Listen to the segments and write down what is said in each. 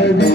Ah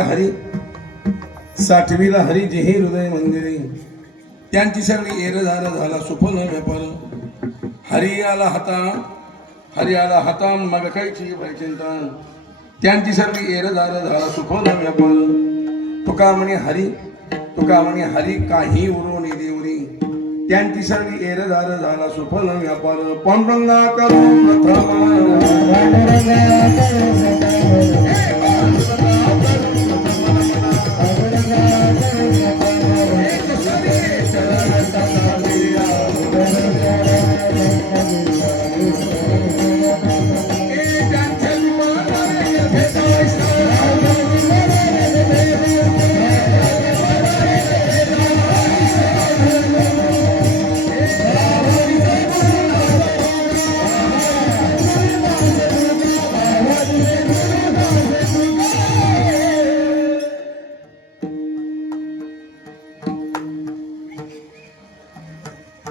साठवीला Hari, साठवीला Hari जेही हृदय मंदिरे, त्यांची सगळी एरधार झाला सुफल व्यापार. हरी आला हाता मग कायची चिंता, त्यांची सगळी एरधार झाला सुफल व्यापार. तुका म्हणे हरी काही उरून देवरी, त्यांची सगळी एरधार झाला सुफल व्यापार. पांडुरंगा करून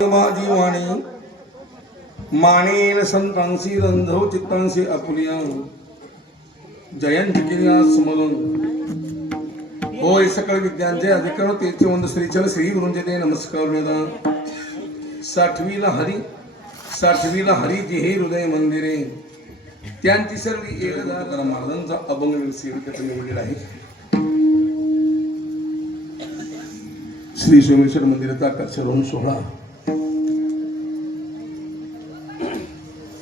माझी वाणी मानेल संतांशी रंधव चित्तांशी आपुलिया, जयंती केल्या स्मरून. होय सकळ विद्यांचे अधिकार तेथे वंद श्रीचल श्री गुरुंचे ते नमस्कार वेदा. साठवीला हरी जेहे हृदय मंदिरे, त्यांची सर्व एकदा महाराजांचा अभंग सेविकेचा निवडलेला आहे. श्री सोमेश्वर मंदिराचा कक्षरोहण सोहळा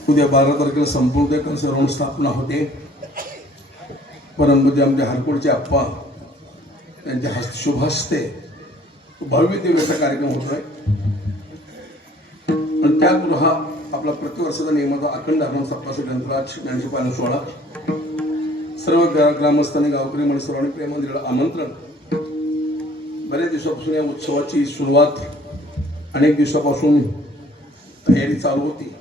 उद्या 12 तारखेला संपूर्ण कक्षरोहण स्थापना होते. परंतु आमच्या हरकोडचे आप्पा त्यांच्या शुभ हस्ते भव्य दिव्याचा कार्यक्रम होतोय. आणि त्या गृहा आपला प्रतिवर्षाचा नियमाचा अखंड आगमन सप्ताह ग्रंथराज ज्ञानशोपालन सोहळा सर्व ग्रामस्थांनी गावकरी आणि सर्वांनी प्रेमाने दिलेलं आमंत्रण. बऱ्याच दिवसापासून या उत्सवाची सुरुवात अनेक दिवसापासून तयारी चालू होती.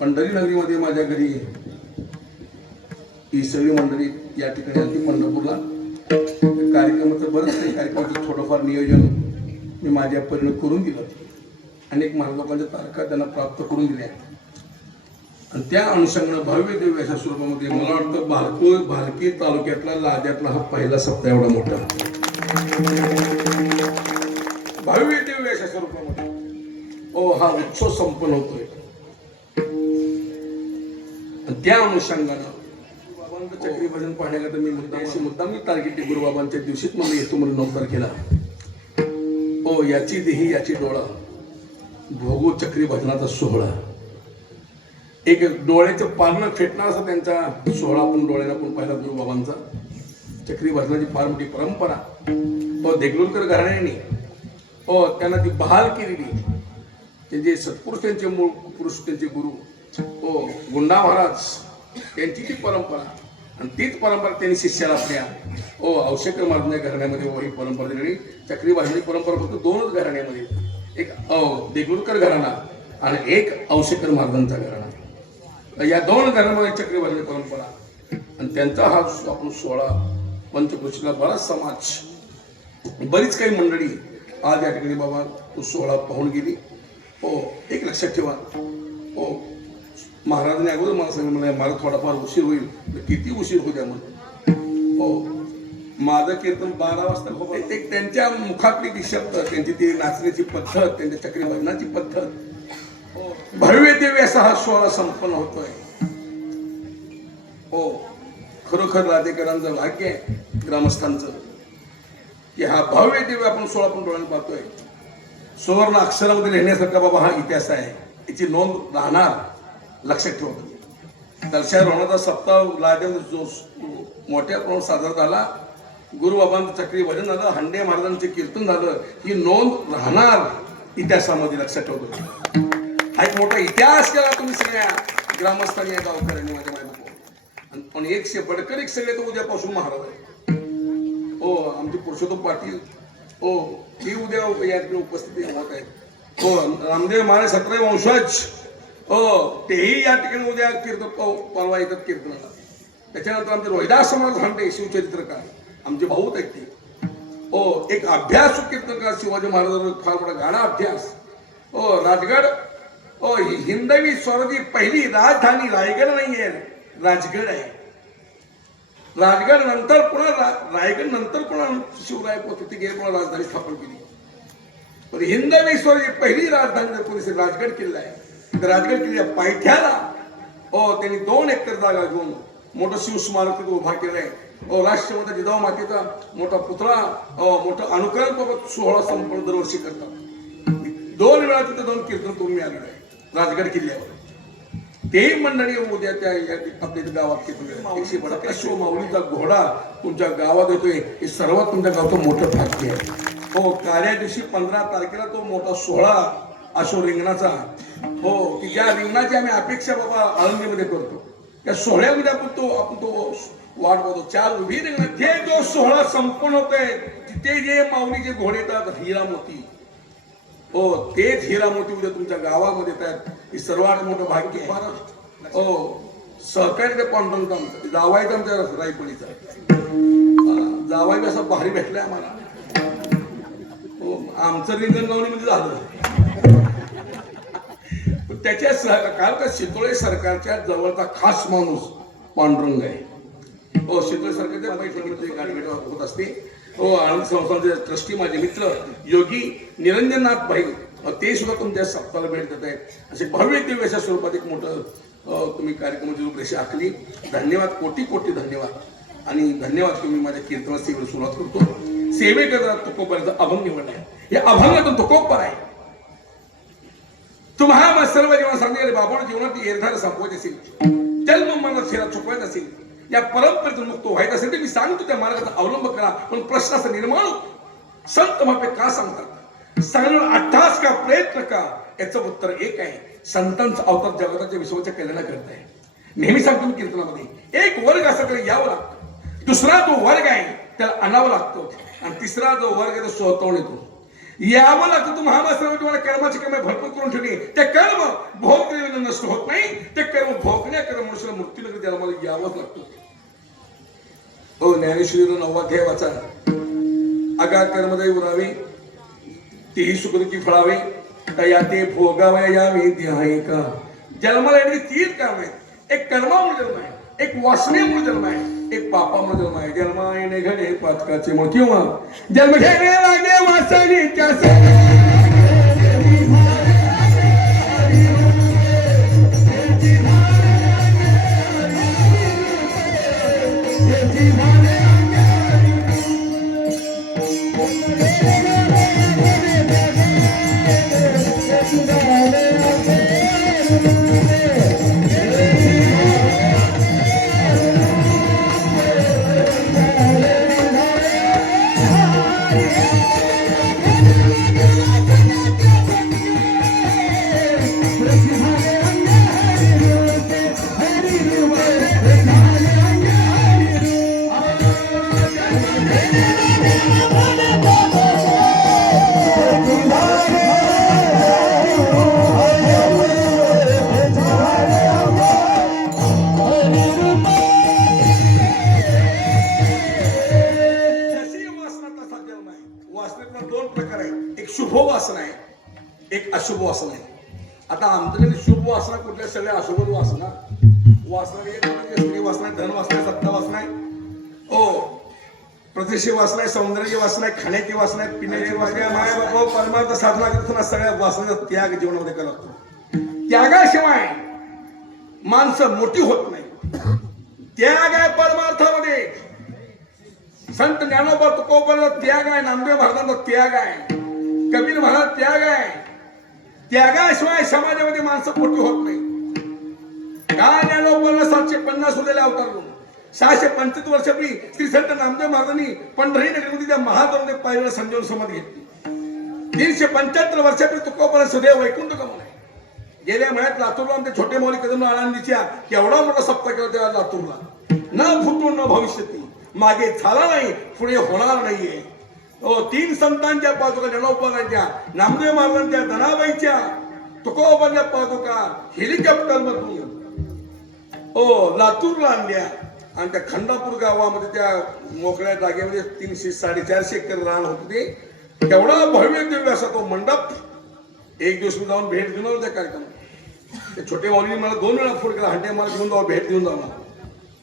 पंढरी नगरीमध्ये माझ्या घरी ही सगळी मंडळी या ठिकाणी आली पंढरपूरला. कार्यक्रमाचं बरंच काही कार्यक्रमाचं थोडंफार नियोजन मी माझ्या परीने करून दिलं. अनेक महालोकांच्या तारखा त्यांना प्राप्त करून दिल्या आणि त्या अनुषंगाने भव्य दिव्य अशा स्वरूपामध्ये मला वाटतं भालकी तालुक्यातला लाद्यातला हा पहिला सप्ताह एवढा मोठा भव्य दिव्य अशा स्वरूपामध्ये हा उत्सव संपन्न होतोय. त्या अनुषंगानं बाबांचं चक्री भजन पाहण्याकरता मी मुद्दाम तारखेची गुरुबाबांच्या दिवशीच मला येतो म्हणून 9 तारखेला. याची देही याची डोळा भोगो चक्री भजनाचा सोहळा. एक डोळ्याचं पारणं फेटणार असा त्यांचा सोहळा आपण डोळ्याला आपण पाहिला गुरुबाबांचा. चक्री भजनाची फार मोठी परंपरा देगलूरकर घराण्याने त्यांना ती बहाल केलेली. त्यांचे सत्पुरुष त्यांचे मूळ पुरुष त्यांचे गुरु गुंडा महाराज त्यांची ती परंपरा आणि तीच परंपरा त्यांनी शिष्याला आपल्या औषकर महाराजांच्या घराण्यामध्ये ही परंपरा दिलेली. चक्री भजनाची परंपरा फक्त 2च घराण्यामध्ये, एक देगलूरकर घराणा आणि एक औषकर महाराजांचा घराणा. या 2 घराण्यामध्ये चक्री भजनाची परंपरा आणि त्यांचा हा आपण सोहळा पंचकृषीला बराच समाज बरीच काही मंडळी आज या ठिकाणी बाबा तो सोहळा पाहून गेली. एक लक्षात ठेवा, महाराजांनी अगोदर मला सांगितलं मला थोडाफार उशीर होईल. किती उशीर होत्या म्हणून माझं कीर्तन 12 वाजता. ते त्यांच्या मुखातली ती शब्द, त्यांची ती नाचण्याची पद्धत, त्यांच्या चक्री भजनाची पद्धत भव्य दिव्य असा हा सोहळा संपन्न होतोय. खरोखर राधेकरांचं भाग्य आहे ग्रामस्थांचं की हा भव्य दिव्य आपण सोहळा आपण डोळ्याने पाहतोय. सुवर्ण अक्षरामध्ये लिहिण्यासारखा बाबा हा इतिहास आहे. याची नोंद राहणार. लक्षात ठेवा. दर्शा रोहनाचा सप्ताह लाद्यामध्ये जो मोठ्या प्रमाणात साजरा झाला, गुरुबाबांचं चक्री भजन झालं, हंडे महाराजांचे कीर्तन झालं, ही नोंद राहणार इतिहासामध्ये. लक्षात ठेवतो. हा एक मोठा इतिहास केला तुम्ही सगळ्या ग्रामस्थांनी या गावकऱ्यांनी माझ्या माहिती. पण एकशे बडकर एक सगळे तर उद्यापासून महाराज आहे. आमचे पुरुषोत्तम पाटील ती उद्या या ठिकाणी उपस्थिती होत आहेत. रामदेव महाराज 17 वंशज तेही या ठिकाणी उद्या कीर्तन परवा येतात कीर्तनाला. त्याच्यानंतर आमचे रोहिदास समाज हांडे शिवचरित्रकार आमचे भाऊ आहेत ते. एक अभ्यास कीर्तनकार शिवाजी महाराजांचा फार मोठा गाणा अभ्यास. राजगड हिंदवी स्वराची पहिली राजधानी रायगड नाही आहे, राजगड आहे. राजगड नंतर पुन्हा रायगड नंतर पुन्हा शिवराय तिथे गेले पुन्हा राजधानी स्थापन केली. पण हिंदवेश्वरची पहिली राजधानी कोणी राजगड किल्ला आहे. राजगड किल्ल्या पायथ्याला त्यांनी 2 एकर जागा घेऊन मोठं शिवस्मारक तिथे उभा केलंय. राष्ट्रमाता जिजाऊ मातेचा मोठा पुतळा मोठं अनुकरण सोहळा संपन्न दरवर्षी करतात. 2 वेळा तिथे जाऊन कीर्तन करून मी आलेलो आहे राजगड किल्ल्यावर. तेही मंडळी उद्या त्या आपल्या गावात 150 अश्व माऊलीचा घोडा तुमच्या गावात येतोय. हे सर्वात तुमच्या गावचं मोठं भाग्य आहे. कार्या दिवशी 15 तारखेला तो मोठा सोहळा अशो रिंगणाचा की ज्या रिंगणाची आम्ही अपेक्षा बाबा आळंदीमध्ये करतो त्या सोहळ्यामध्ये आपण तो वाट बघतो. 4 उभी रिंगण ते जो सोहळा संपूर्ण होतोय तिथे जे माऊलीचे घोडे येतात हिरा मोती तेच हिरा मोती उद्या तुमच्या गावामध्ये येतात. हे सर्वात मोठं भाग्य आहे. सहकार्य पांडुरंग आमचं जावायचं आमच्या रायपणीचा जावाई असा भारी भेटलाय आम्हाला. आमचं रिंगण गावणीमध्ये झालं त्याच्या कारण का शितोळे सरकारच्या जवळचा खास माणूस पांडुरंग आहे. शितोळे सरकारच्या बैठकीमध्ये गाठभेट होत असते. आनंद संस्थांचे ट्रस्टी माझे मित्र योगी निरंजननाथ भाई ते सुद्धा तुमच्या सप्ताहाला भेट देत आहेत. असे भव्य दिव्य अशा स्वरूपात एक मोठं तुम्ही कार्यक्रमाची रूपरेषा आखली. धन्यवाद, कोटी कोटी धन्यवाद. आणि धन्यवाद तुम्ही माझ्या कीर्तनाची सेवेला सुरुवात करतो. सेवेकरता तुकोबाचा अभंग निवडलाय. हे अभंगातून तुकोबर आहे. तुम्हाला सर्व जीवन सांगितले बाबांना जीवनात एरधार संपवायचे असेल, जन्म मनात शिरा चुकवायचा असेल, या परंपरेतून मुक्त व्हायचं असेल तर मी सांगतो त्या मार्गाचा अवलंब करा. पण प्रश्न असा निर्माण संत महात्मे का सांगतात? सांगणं अट्टास का प्रयत्न का? याचं उत्तर एक आहे. संतांचा अवतार जगताच्या विश्वाच्या कल्याणाकरता आहे. नेहमी सांगतो मी कीर्तनामध्ये एक वर्ग असा तरी यावं लागतं. दुसरा जो वर्ग आहे त्याला आणावं लागतो. आणि तिसरा जो वर्ग आहे तो स्वतःहून येतो. यावं लागतं. तुम्हाला कर्माची कमी भरपूर करून ठेवली. ते कर्म भोग केलेलं नष्ट होत नाही. ते कर्म भोगण्याकरता मनुष्याला मुक्तीला त्याला मला यावंच लागतं. ज्ञानेश्वरी 9वा अध्याय वाचा. आगा कर्मदय उरावे तेही सुकृती फळावे तया ते भोगावया यावे ध्याय का. जन्माला येणारी 3 काम आहेत. एक कर्मामुळे जन्म आहे, एक वासनेमुळे जन्म आहे, एक पापामुळे जन्म आहे. जन्म येणे घडे पातकाचे मुळे किंवा जन्म घेणे लागे वासनेच्या अशुभ वासना आहे. आता आमच्याकडे शुभ वासना कुठल्या? सगळ्या अशुभ वासना. वासना एक स्त्री वासना, धन वासना, सत्ता वासना आहे, प्रतिष्ठे वासना आहे, सौंदर्याची वासना आहे, खाण्याची वासना आहे, पिण्याची वासना आहे. माया बाबा परमार्थ साधना करताना सगळ्या वासनाचा त्याग जीवनामध्ये करावा लागतो. त्यागाशिवाय माणसं मोठी होत नाही. त्याग आहे परमार्थामध्ये. संत ज्ञानोबा तुकोबाला त्याग आहे, नामदेव महाराजांचा त्याग आहे, कबीर महाराज त्याग आहे. त्यागाशिवाय समाजामध्ये माणसं मोठी होत नाही. काय ज्ञानोबाला 750 उरलेले अवतार करून 635 वर्षापूर्वी श्री संत नामदेव महाराजांनी पंढरी नगरीमध्ये त्या महादरमध्ये पायरीला संजीवन समाधी घेतली. 375 वर्षापूर्वी तुकोबाला सदैव वैकुंठ गमन आहे. गेल्या महिन्यात लातूरला आमच्या छोटे माऊली कदम आनंदीच्या केवढा मोठा सप्ताह केला त्या लातूरला. न भूतो न भविष्यती, मागे झाला नाही, पुढे होणार नाहीये. 3 संतांच्या पादुका, ज्ञानोबाच्या, नामदेव महाराजांच्या, धनाबाईच्या, तुकोबाच्या पादुका हेलिकॉप्टर मधून लातूरला आणल्या. आणि त्या खंडापूर गावामध्ये त्या मोकळ्या जागेमध्ये 300-450 एकर रान होते. तेवढा भव्य दिव्य असा तो मंडप. एक दिवस मी जाऊन भेट देऊन त्या कार्यक्रमात. ते छोटे माऊलीने मला 2 वेळा फोन केला, हंडे मला घेऊन जाऊ, भेट देऊन जाऊ.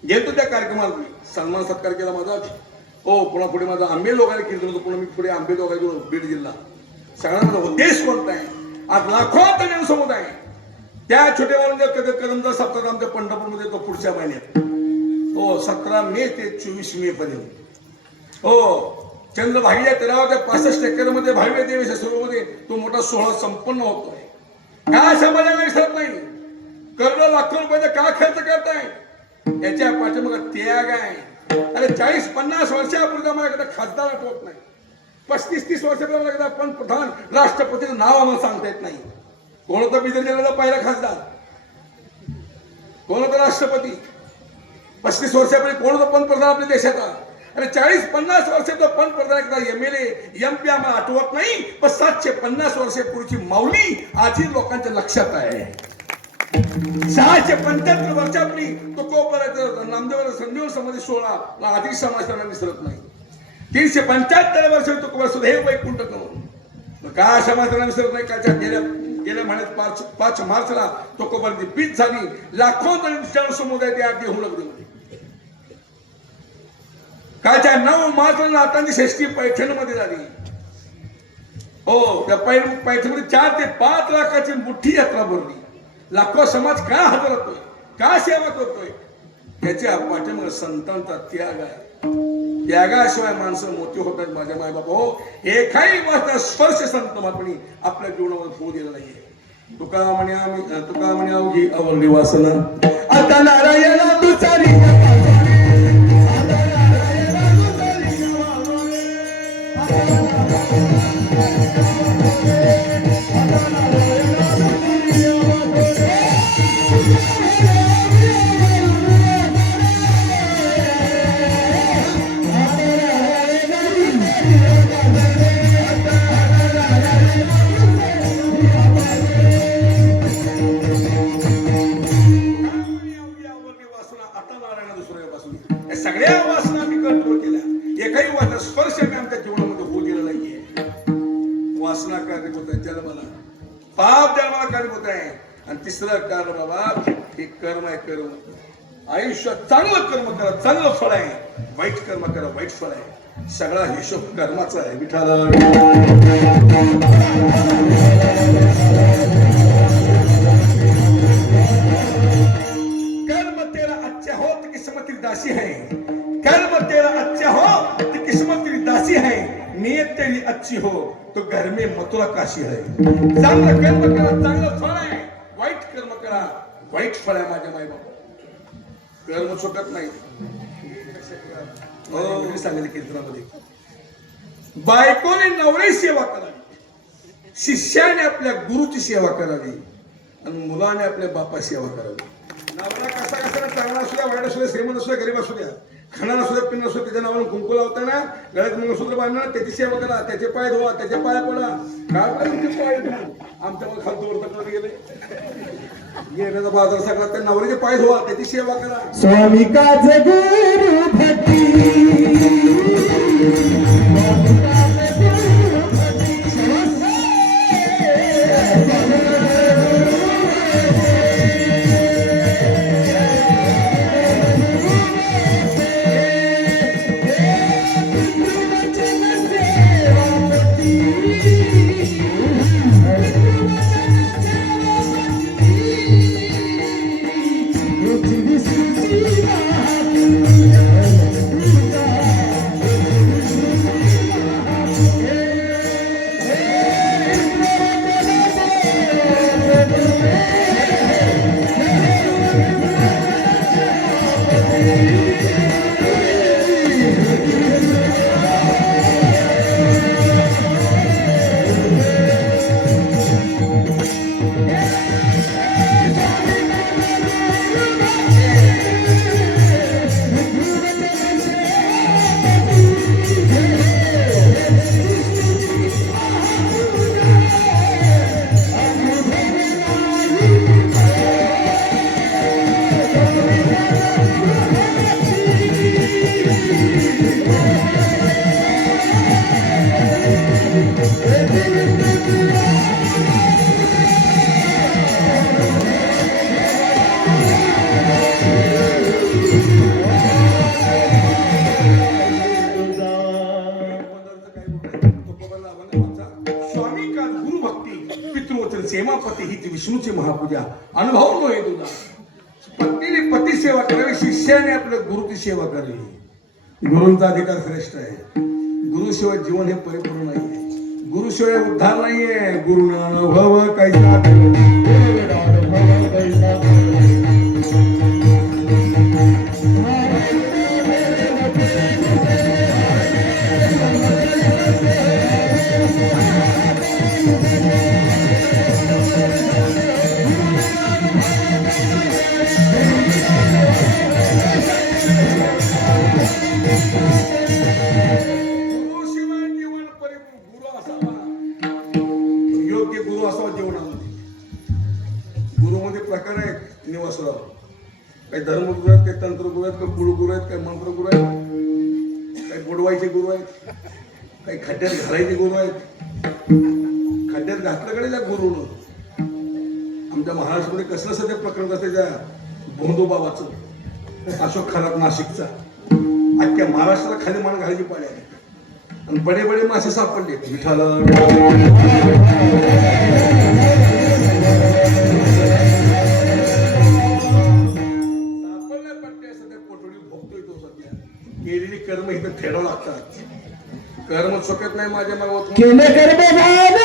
गेलतो त्या कार्यक्रमाला मी सन्मान सत्कार केला माझा. हो पुन्हा पुढे माझा आंबे लोकांना कीर्तन होतं. पुन्हा मी पुढे आंबे लोकांना गेलो बीड जिल्हा. सगळ्यांना माझा उद्देश कोणता आहे? आज लाखो समुदाय त्या छोट्या वाळूंच्या कदमचा सप्ताह आमच्या पंढरपूरमध्ये तो पुढच्या महिन्यात. हो 17 मे ते 24 मे पर्यंत. हो चंद्रभागीच्या तलावाच्या 65 एकरमध्ये भाव्य देवीच्या स्वरूपामध्ये तो मोठा सोहळा संपन्न होतोय. काय समाजाला विसरत नाही. करोडो लाखो रुपयाचा का खर्च करताय? याच्या पाठीमागे त्याग आहे. अरे 40-50 वर्षापूर्वी मला एकदा खासदार आठवत नाही. 35-30 वर्षापूर्वी एकदा पंतप्रधान राष्ट्रपतीचं नाव आम्हाला सांगता येत नाही. कोण होता बिदर जिल्ह्याचा पहिला खासदार? कोण होता राष्ट्रपती? 35 वर्षापूर्वी कोण होता पंतप्रधान आपल्या देशाचा? अरे 40-50 वर्षाचा पंतप्रधान एकदा MLA MP आम्हाला आठवत नाही. पण 750 वर्षापूर्वीची माऊली आजही लोकांच्या लक्षात आहे. 675 वर्षापूर्वी तो कोपराचा नामदेव संजीवन समाधी सोहळा आधी समाजाला विसरत नाही. 375 वर्षापूर्वी तो कोपरा सुद्धा हे वैकुंठ करून काय समाजाला विसरत नाही. कालच्या गेल्या महिन्यात 5 मार्चला तो कोपराची पीठ झाली. लाखो समुदाय त्या अगदी होऊ लागले. कालच्या 9 मार्चला नातांची षष्ठी पैठणमध्ये झाली. हो त्या पैठणमध्ये 4 ते 5 लाखाची मोठी यात्रा भरली. लाखो समाज का हजर होतोय? का सेवा करतोय? त्याच्या पाठीमागे संतांचा त्याग आहे. त्यागाशिवाय माणसं मोठी होतात. माझ्या मायबापा हो एकाही वाजता स्पर्श संत महात्म्यांनी आपल्या जीवनावर होऊ दिला नाहीये. तुका म्हणे अवघी आवडली वासना आता नारायणा तुचारी सगळ्या वासना आम्ही कंट्रोल केल्या. एकही वासना स्पर्श आमच्या जीवनामध्ये होऊ दिला नाहीये. वासना कारणीभूत आहे जन्माला, पाप जन्माला कारणीभूत आहे. आणि तिसरं कारण बाबा हे कर्म आहे. कर्म आयुष्यात चांगलं कर्म करा चांगलं फळ आहे. वाईट कर्म करा वाईट फळ आहे. सगळा हिशोब कर्माचा आहे. विठाला कर्म तेरा अच्छा हो तो किस्मत तेरी दासी है. कर्म तेरा अच्छा हो तो किस्मत तेरी दासी है. नियत तेरी अच्छी हो तो घर में मथुरा काशी है. चांगलं कर्म करा चांगलं फळ आहे. वाईट कर्म करा वाईट फळ आहे. माझ्या माय बाबा कर्म चुकत नाही. सांगितलं कीर्तनामध्ये बायकोने नवऱ्याची सेवा करावी, शिष्याने आपल्या गुरुची सेवा करावी आणि मुलाने आपल्या बापाची सेवा करावी. नवरा कसा कसा चांगला असू द्या वाईट असू द्या श्रीमंत असू द्या गरीब असू द्या खाणार असू द्या पिन्न असू द्या त्याच्या नावानं कुंकू लावताना गळ्यात मंगळसूत्र बांधणार त्याची सेवा करा. त्याचे पाय धुवा त्याचे पाया पडा. काय पाय आमच्यामध्ये खालतो वरत गेले गेल्याचा बाजार सगळा त्या नवऱ्याचे पाय धुवा त्याची सेवा करा. स्वामी काज गुरु भक्ती विश्वपती हीच विष्णूची महापूजा. अनुभव नव्हे तुझा. पत्नीने पती सेवा करावी, शिष्याने आपल्या गुरुची सेवा करावी. गुरूंचा अधिकार श्रेष्ठ आहे. गुरुशिवाय जीवन हे परिपूर्ण नाहीये. गुरुशिवाय उद्धार नाहीये. गुरुनानुभव कैसा गुरुनानुभव कैसा गुरुशिवाय जीवन परिपूर्ण. गुरु असावा, योग्य गुरु असावा जीवनामध्ये. गुरुमध्ये प्रकार आहेत निवासराव. काही धर्मगुरु आहेत, काही तंत्रगुरु आहेत, काही कुळगुरु आहेत, काही मंत्रगुरु आहेत, काही बुडवायचे गुरु आहेत, काही खड्ड्यात घालायचे गुरु आहेत. खड्ड्यात घातलं कडे त्या गुरुनं. आमच्या महाराष्ट्रामध्ये कसलं सध्या प्रकरण असते त्या भोंदोबाबाचं, अशोक खरात नाशिकचा. अख्ख्या महाराष्ट्राला खाली मान घालायची पाळी आली आणि बडे बडे मासे सापडले. विठाला सापडल्या पट्ट्या सध्या पोटोडी भोगतोय तो सध्या. केलेली कर्म इथं फेडावं लागतात. कर्म चुकत नाही माझ्या मागवत. केले कर्म झाले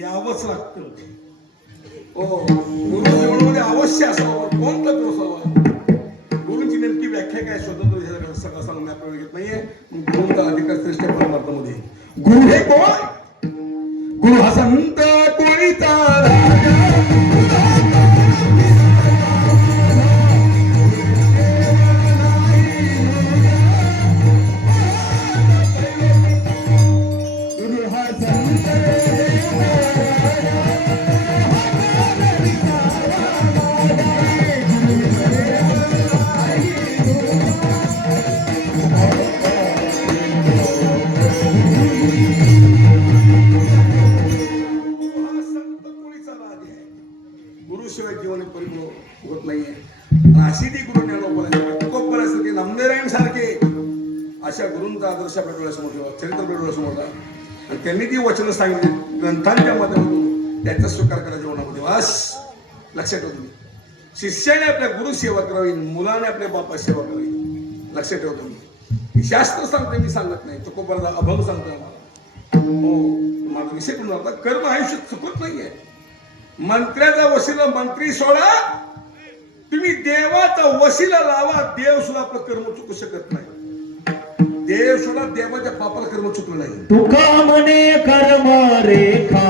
यावंच लागतं. हो, गुरु जीवनामध्ये अवश्य असावं. कोणता तो असावा? गुरुची नेमकी व्याख्या काय स्वतंत्र सगळं सांगण्या आपल्याला येत नाहीये. गुरुचा अधिकार श्रेष्ठ परमार्थामध्ये. गुरु हे कोण? गुरु हा संत कोणीचा राजा. गुरुशिवाय जीवन परिपूर्ण होत नाहीये. अशी ती गुरु ज्ञानोबरासारखे नामदेव सारखे अशा गुरूंचा आदर्श आपल्या डोळ्यासमोर ठेवा. चरित्र डोळ्यासमोर ठेवा. आणि त्यांनी जी वचनं सांगितली ग्रंथांच्या माध्यमातून त्याचा स्वीकार करा जीवनामध्ये. बस लक्षात ठेवा तुम्ही. शिष्याने आपल्या गुरु सेवा करावी, मुलाने आपल्या बापाची सेवा करावी. लक्षात ठेवा तुम्ही. शास्त्र सांगते, मी सांगत नाही. तुकोबराचा अभंग सांगतोय आम्हाला. हो, माझा विषय कोण होता? कर्म आयुष्यात चुकत नाहीये. मंत्र्याचा वशिला मंत्री सोडा, तुम्ही देवाचा वशिला लावा. देव सुद्धा आपलं कर्म चुकू शकत नाही. देव सुद्धा देवाच्या पापाला कर्म चुकलं नाही. तुका म्हणे कर्म रेखा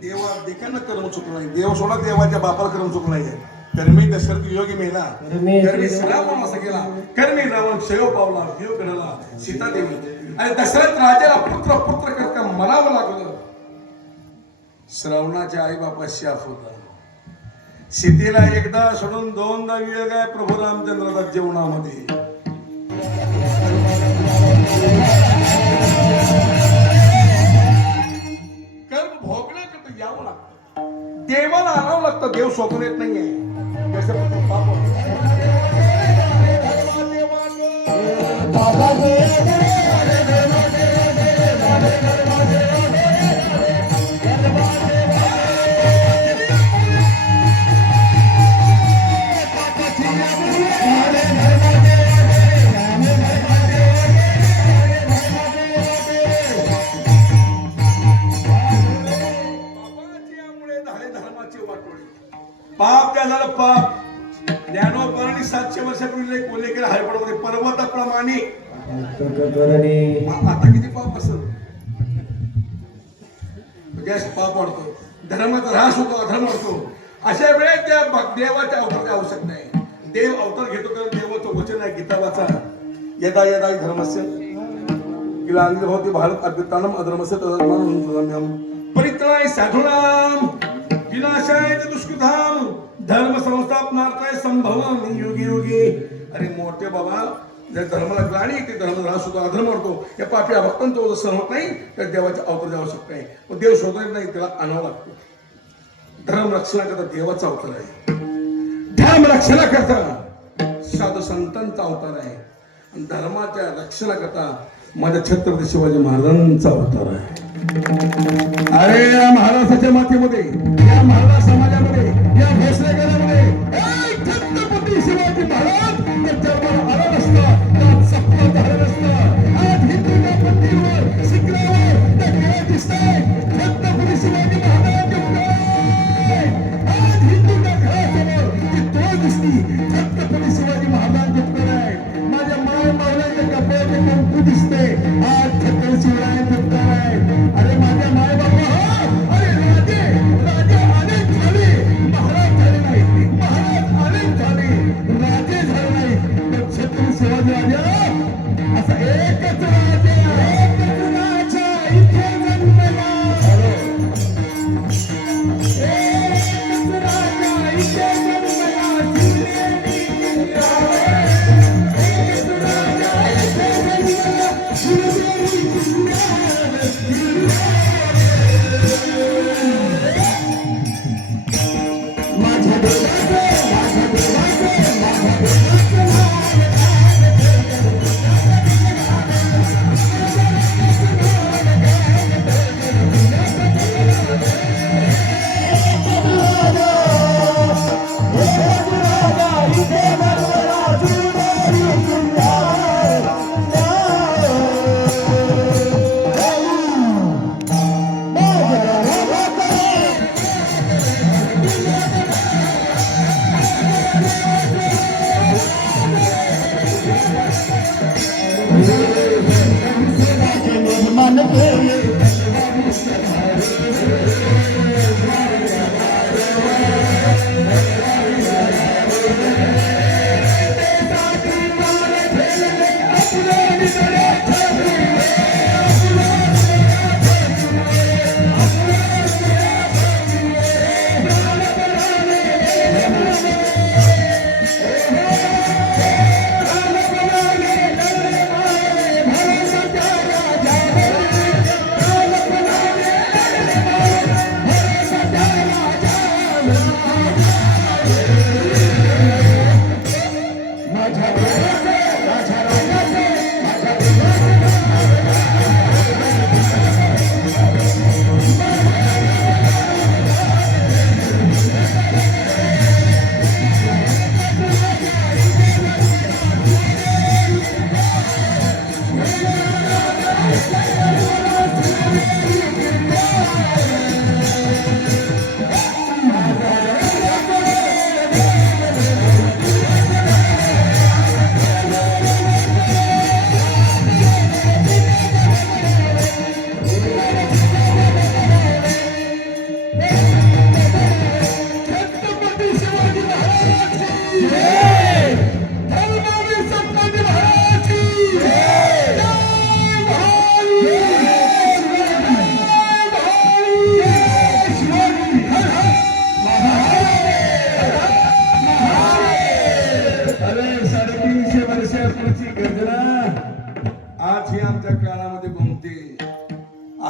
देवा देखील कर्म चुकलं नाही. देव सोडा देवाच्या बापाला कर्म चुकलं नाही. कर्मी दशरथ योगी मेला कर्मी कर्मी श्रीराम असा केला कर्मी रावण क्षय पावला देव गणाला सीता देवी आणि दशरथ राजाला पुत्र पुत्र करता मनावं लागलं श्रावणाच्या आई बापा शाफ होता सीतेला एकदा सोडून दोनदा वियोग आहे प्रभू रामचंद्राचा जेवणामध्ये कर्म भोगणं करतं यावं लागतं देवाला आणावं लागतं देव सोबत येत नाहीये जसं पाप पाप त्या झालं पाप ज्ञानोपराने 700 वर्षापूर्वी उल्लेख केला हरिपडामध्ये पर्वताप्रमाणे आता किती पाप असत गॅस पाप वाढतो धर्माचा ऱ्हास होतो अधर्म वाढतो अशा वेळेस त्या देवाच्या अवताराची आवश्यक नाही देव अवतार घेतो कारण देवाचं वचन आहे गीता वाचा यदा यदा धर्मस्य किलांगी भवती भारत अभ्युत्थानम अधर्मस्य तदधर्मानं परित्राय साधूनाम विनाशाय दुष्कृताम धर्म संस्थापनार्थाय संभवम योगी योगी अरे मोठे बाबा जर धर्माला ग्लानी येते धर्म ऱ्हास होतो अधर्म वाढतो या पापी भक्तांचं सहन होत नाही तर देवाच्या अवताराची आवश्यकता आहे पण देव शोधत नाही त्याला आणावं लागतो धर्म रक्षणाकरता देवाचा अवतार आहे धर्म रक्षणाकरता साधू संतांचा अवतार आहे आणि धर्माच्या रक्षणाकरता माझ्या छत्रपती शिवाजी महाराजांचा अवतार आहे अरे या महाराष्ट्राच्या मातीमध्ये या महाराज समाजामध्ये या भोसलेकरांमध्ये छत्रपती शिवाजी महाराज जन्माला आला नसता त्यात सप्ताह झाला नसता आज हिंदूच्या मंदिरावर शिखरावर त्या खेळात दिसतंय छत्रपती शिवाजी महाराजांचे पुतळे आज हिंदूच्या घरासमोर ती तोळ दिसती छत्रपती शिवाजी महाराजांचे पुतळे आहे माझ्या माय मावळ्याच्या कपड्याचे कुंकू दिसते आज छत्रपती शिवरायांचे पुतळे आहे अरे माझ्या माय बाबा अरे राजे राजे अनेक झाले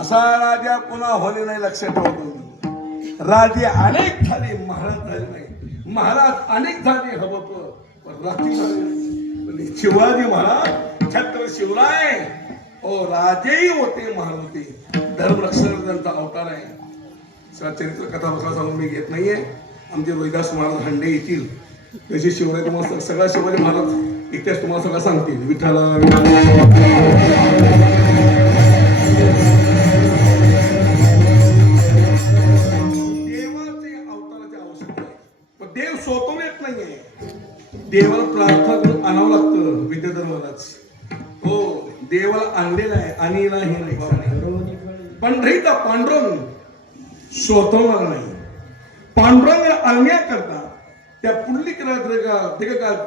असा राजा पुन्हा होणे नाही, लक्षात ठेवतो. राजे अनेक झाले, महाराज झाले नाही. महाराज अनेक झाले हवप, पण राखी झाले नाही. पण शिवाजी महाराज छत्र शिवराय राजेही होते, महाराज होते. धर्मरक्षक त्यांचा अवतार आहे. सगळा चरित्र कथा बसा सांगून मी घेत नाहीये. आमचे रोहिदास महाराज हंडे येतील त्याची शिवराय तुम्हाला सगळा शिवाजी महाराज इतिहास तुम्हाला सगळा सांगतील. विठ्ठला देवाचे अवताराची आवश्यकता आहे, पण देव स्वतःहून येत नाहीये. देवाला प्रार्थना करून आणावं लागतं. विद्याधर्मालाच हो देवाला आणलेला आहे, आणि हे नाही. पंढरीचा पांडुरंग स्वतःहून आला नाही. पांडुरंग आणण्याकरता त्या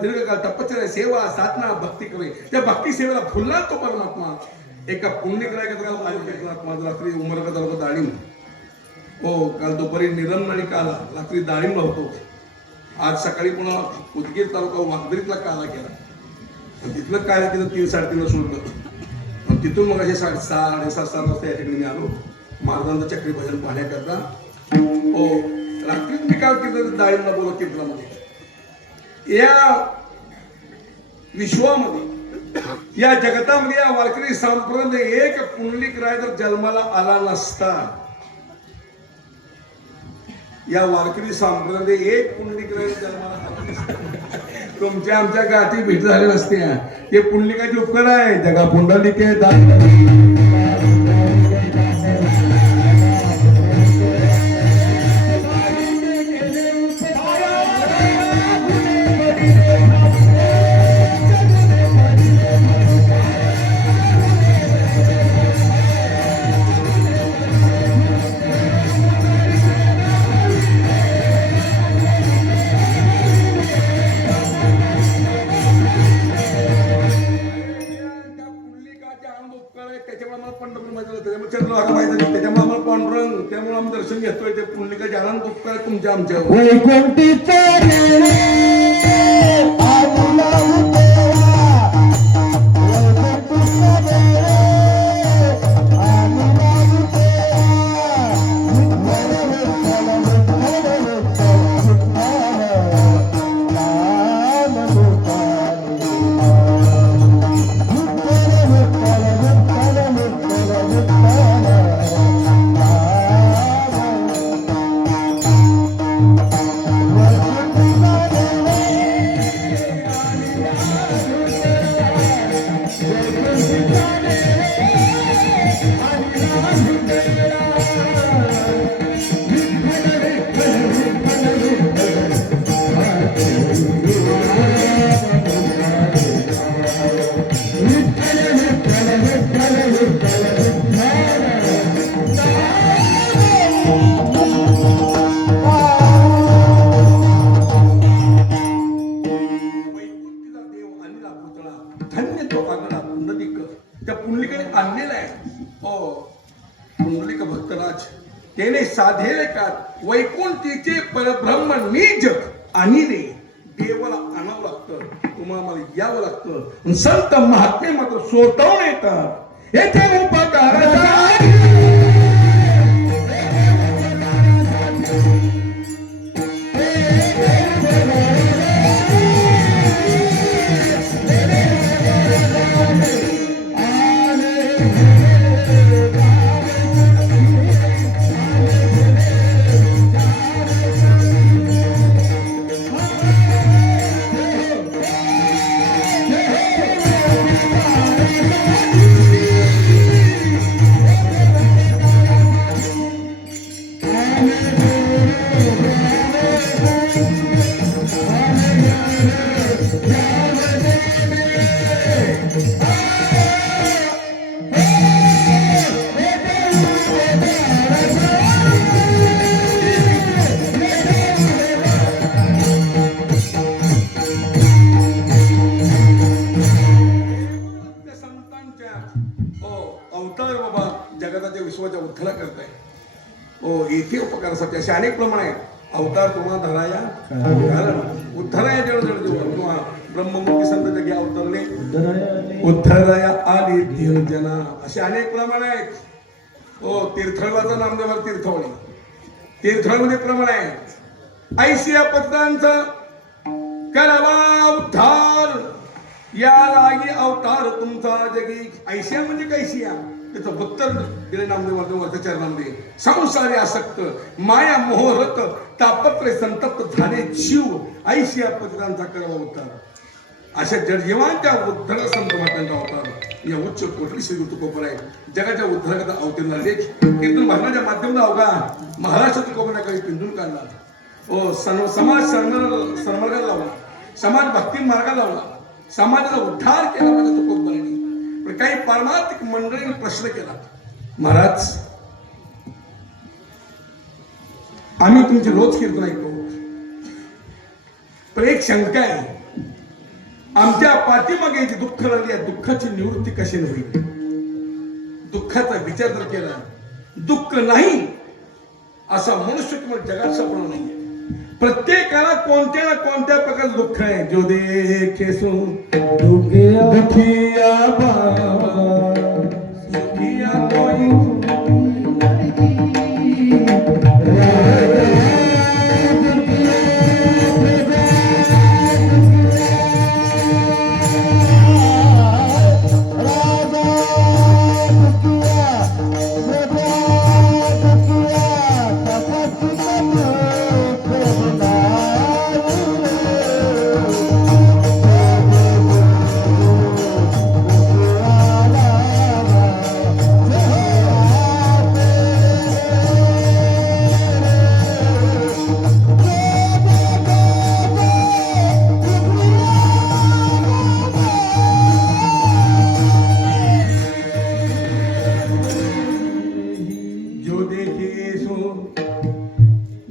दीर्घकाळ तपश्चर्या, सेवा, साधना, भक्ती करे. त्या भक्ती सेवेला फुलला तो परमात्मा. एका पुण्यकरायचा रात्री उमरगा तालुका दाळिंब. हो काल दुपारी निरम आणि काला रात्री दाळिंब होतो. आज सकाळी पुन्हा उदगीर तालुका वाघबरीतला काला केला. तिथलं काय तिथं 3-3:30 सोडलं. तिथून मग असे 7:30-7:30 वाजता या ठिकाणी मी आलो महाराजांचं चक्री भजन पाहण्याकरता. हो रात्री मी काय केलं, दाळिंबला बोलत कीर्तनामध्ये. या विश्वामध्ये, या जगतामध्ये, या वारकरी संप्रदाय एक पुंडलिक राय जर जन्माला आला नसता, या वारकरी संप्रदाय एक पुंडलिक राय जन्माला आला नसता, तुमच्या आमच्या गाठी भेट झाल्या नसत्या. हे पुंडलिकाचे उपकार आहे. जगा पुंडलिके त्याच्यामुळे आम्हाला पांडुरंग, त्यामुळे आम्ही दर्शन घेतोय. ते पुंडलिकाचे आनंद उपकार तुमच्या आमच्यावर. धन्य तो आगळा पुंडलिक त्या पुंडलिकाने आणलेला आहे. हो पुंडलिक भक्तराज त्याने साधेले का वैकुंठीचे परब्रह्म निज आणि रे देवाला आणावं लागतं. तुम्हाला यावं लागतं. संत महात्मे मात्र स्वतःहून येतात. येथे उपकारासाठी अवतार बाबा जगताच्या विश्वाच्या उद्धारा करताय. हो येथे उपकारासाठी असे अनेक प्रमाण आहेत. अवतार तुम्हा धराया कारण उद्धाराया जड जड जीवन किंवा ब्रह्ममुखी संत जगी अवतरले उद्धाराया आली दीन जना असे अनेक प्रमाण आहेत. हो तीर्थळवाचा नामदेवाला तीर्थवळी. तीर्थळमध्ये प्रमाण आहे ऐशिया पत्रांचं करावा उद्धार या लागी अवतार तुमचा जगी. ऐशिया म्हणजे कैशिया त्याचं उत्तर दिले नामदेवाच्या चरणामध्ये. संसारी आसक्त माया मोहरत तापत्रे संतप्त झाले जीव ऐशिया पत्रांचा करावा उद्धार. अशा जडजीवांच्या उद्धर संत महात्म्यांचा अवतार या उच्च कोटली श्री तुकोबर आहे. जगाच्या उद्धारकथा अवतीर्ण लेख कीर्तन भाषणाच्या माध्यमातून अवघा महाराष्ट्र तुकोबराने काही पिंजून काढला. ओ समाज सन्मार्गाला लावला, समाज भक्ती मार्गाला लावला, समाजाचा उद्धार केला माझ्या तुकोबराने. पण काही पारमार्थिक मंडळींनी प्रश्न केला, महाराज आम्ही तुमचे रोज कीर्तन ऐकतो पण एक शंका आहे, आमच्या पाठीमागे जे दुःख लागले या दुःखाची निवृत्ती कशी होईल. दुःखाचा विचार जर केला दुःख नाही असा मनुष्य किंवा जगात सापडणार नाही. प्रत्येकाला कोणत्या ना कोणत्या प्रकारचं दुःख आहे. जो देखे सो दुखिया बाबा सुखिया कोई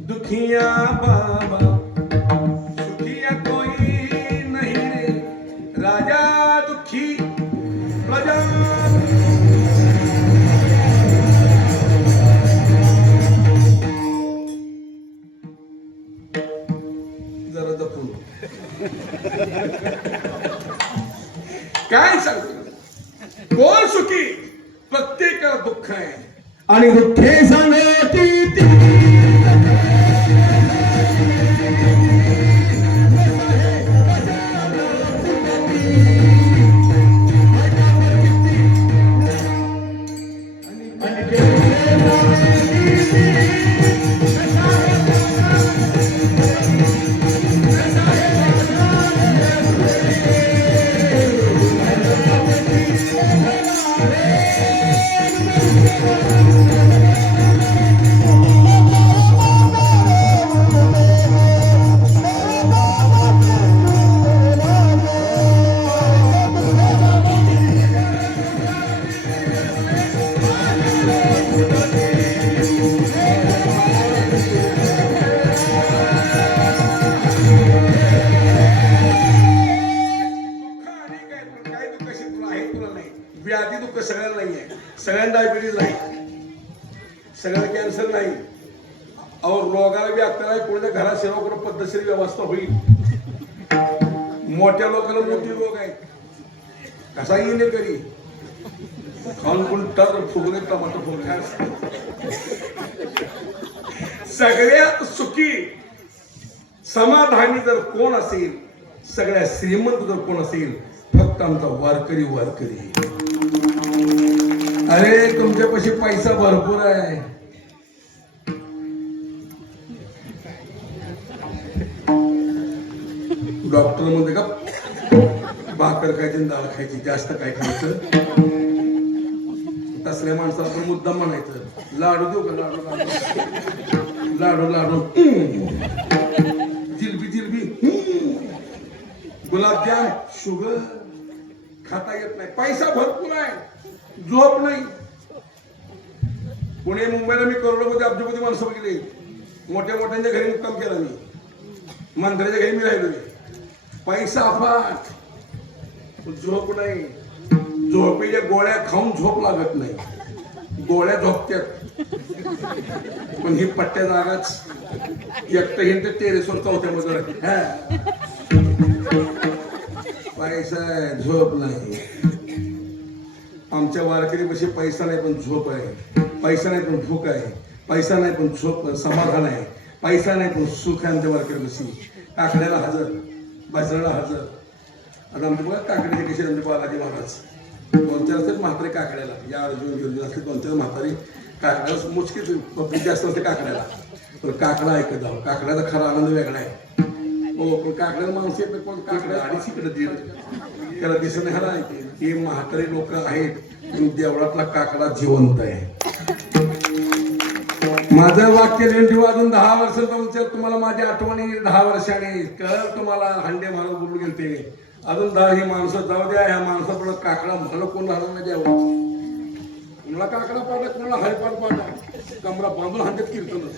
दुखिया बाबा सुखिया कोई नहीं रे. राजा दुखी प्रजा जरा जपून काय सांगतो. कोण सुखी? प्रत्येकाला दुःख आहे आणि दुःखे सांगती ती व्याधी दुःख सगळ्यांना नाही आहे. सगळ्यांना डायबिटीज नाही, सगळ्यांना कॅन्सर नाही. अहो रोगाला व्याप्त नाही. कोणाच्या घरात सेवा करून पद्धतशीर व्यवस्था होईल. मोठ्या लोकांना मोठी रोग आहे कसा येणे करी खाऊन कोण तर फुगले टमाटर फुगले. सगळ्यात सुखी समाधानी जर कोण असेल, सगळ्यात श्रीमंत जर कोण असेल, फक्त आमचा वारकरी. अरे तुमच्यापाशी पैसा भरपूर आहे, डॉक्टर म्हणते का भाकर खायची डाळ खायची, जास्त काय खायचं. तसल्या माणसाला पण मुद्दाम म्हणायचं लाडू देऊ का, लाडू लाडू जिलबी गुलाबजाम शुगर खाता येत नाही. पैसा भरपूर आहे, झोप नाही. पुणे मुंबईला मी करोडपती अब्जपती माणसं बघितली. मोठ्या मोठ्यांच्या घरी मुक्काम केला मी, मंत्र्याच्या घरी मी राहिलो. पैसा अफाट, झोप नाही. झोपेच्या गोळ्या खाऊन झोप लागत नाही, गोळ्या झोपत्यात. पण ही पट्ट्या जागाच एकटं हे तर टेरेसवर चौथ्या मजला पैसा आहे, झोप नाही. आमच्या वारकरी पैसा नाही पण झोप आहे. पैसा नाही पण भूक आहे, पैसा नाही पण झोप समाधान आहे, पैसा नाही पण सुख आहे आमच्या वारकरी बशी. काकड्याला हजर, बाजराला हजर. आता आमच्या बघा काकड्याचे कसे आमचे बालाजी महाराज 2-4 असतात म्हातारे काकड्याला. या अर्जुन गिर्जुन असते 2-4 म्हातारे काकड्याला मोजकेच पब्लिक जास्त असते काकड्याला. पण काकडा ऐकत जाऊ, काकड्याचा खरा आनंद वेगळा आहे. हो पण काकड्याला माणसं येत कोण काकडं 2.5 दीड त्याला दिसत नाही. हा हे म्हातारे लोक आहेत. देवळातला काकडा जिवंत आहे. माझं वाक्य लेंडी अजून 10 वर्ष तुम्हाला माझी आठवणी 10 वर्षांनी कळ तुम्हाला हंडे मारून बोलून गेलते. अजून 10 ही माणसं जाऊ द्या. ह्या माणसापुढे काकडा म्हणलं कोण राहणार नाही द्यावं. कोणाला काकडा पाडा, कोणाला हरिपाठ पाडा, कमरा बांधून हातात कीर्तन.